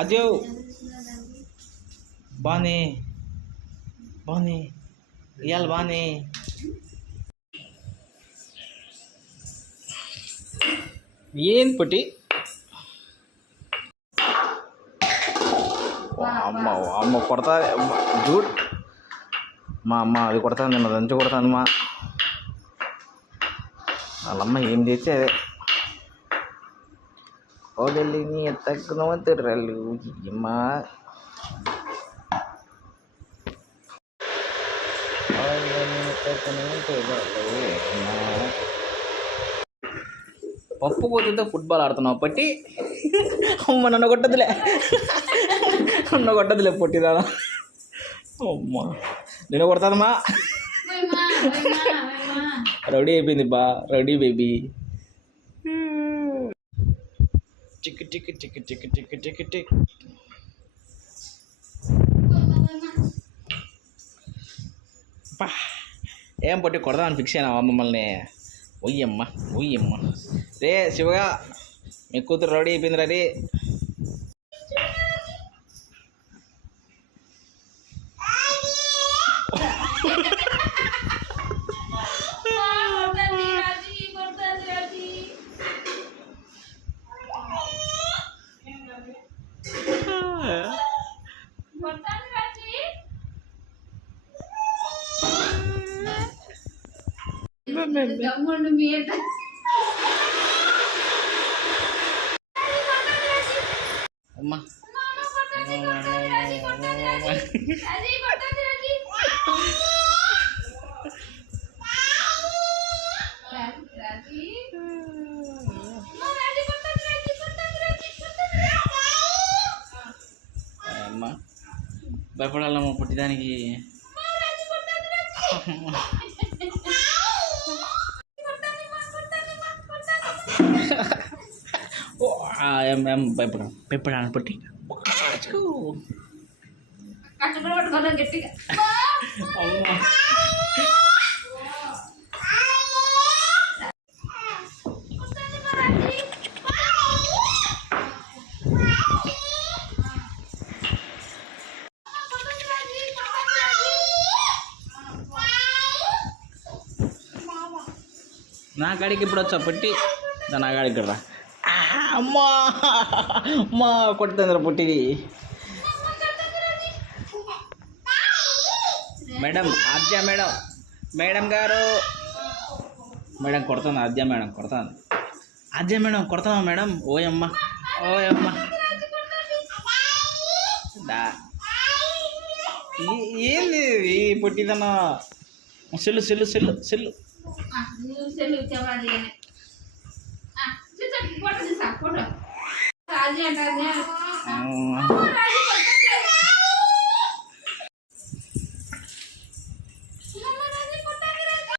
అజు బానే బానే ఇవాళ బానే ఏం పొట్టి అమ్మ అమ్మ కొడతా జూడ్ మా అమ్మ అది కొడతాను నేను దంచి కొడతాను మా వాళ్ళమ్మ ఏం చేస్తే అదే ఓదల్లిని ఎత్తక్కునవ తిర్రలు అమ్మా పప్పు పోతుందో ఫుట్బాల్ ఆడుతున్నావు పట్టి అమ్మ నన్ను కొట్టదులే పొట్టిదానా అమ్మ నేను కొడతానమ్మా రెడీ అయిపోయింది బా రెడీ బేబీ చిక్ చిక్ చిక్ చిక్ చిక్ చిక్ చిక్ బా ఏం పొట్టి కొడదామని ఫిక్స్ అయినావా మమ్మల్ని ఒయ్యమ్మ ఒయ్యమ్మ రే శివగా మీ కూతురు రెడీ అయిపోయింది రెడీ అమ్మా అమ్మా భయపడాలమ్మా పుట్టిదానికి భయపడాలని పుట్టి నా కాడికి ఇప్పుడు వచ్చా పుట్టి నా కాడికి రా అమ్మా అమ్మా కొడుతుందిరా పుట్టిది మేడం ఆద్య మేడం మేడం గారు మేడం కొడుతుంది ఆద్య మేడం కొడుతుంది ఆద్య మేడం కొడతామా మేడం ఓయమ్మ ఓయమ్మ ఏంది ఈ పుట్టిదన్న సెల్లు సెల్లు సెల్లు సెల్లు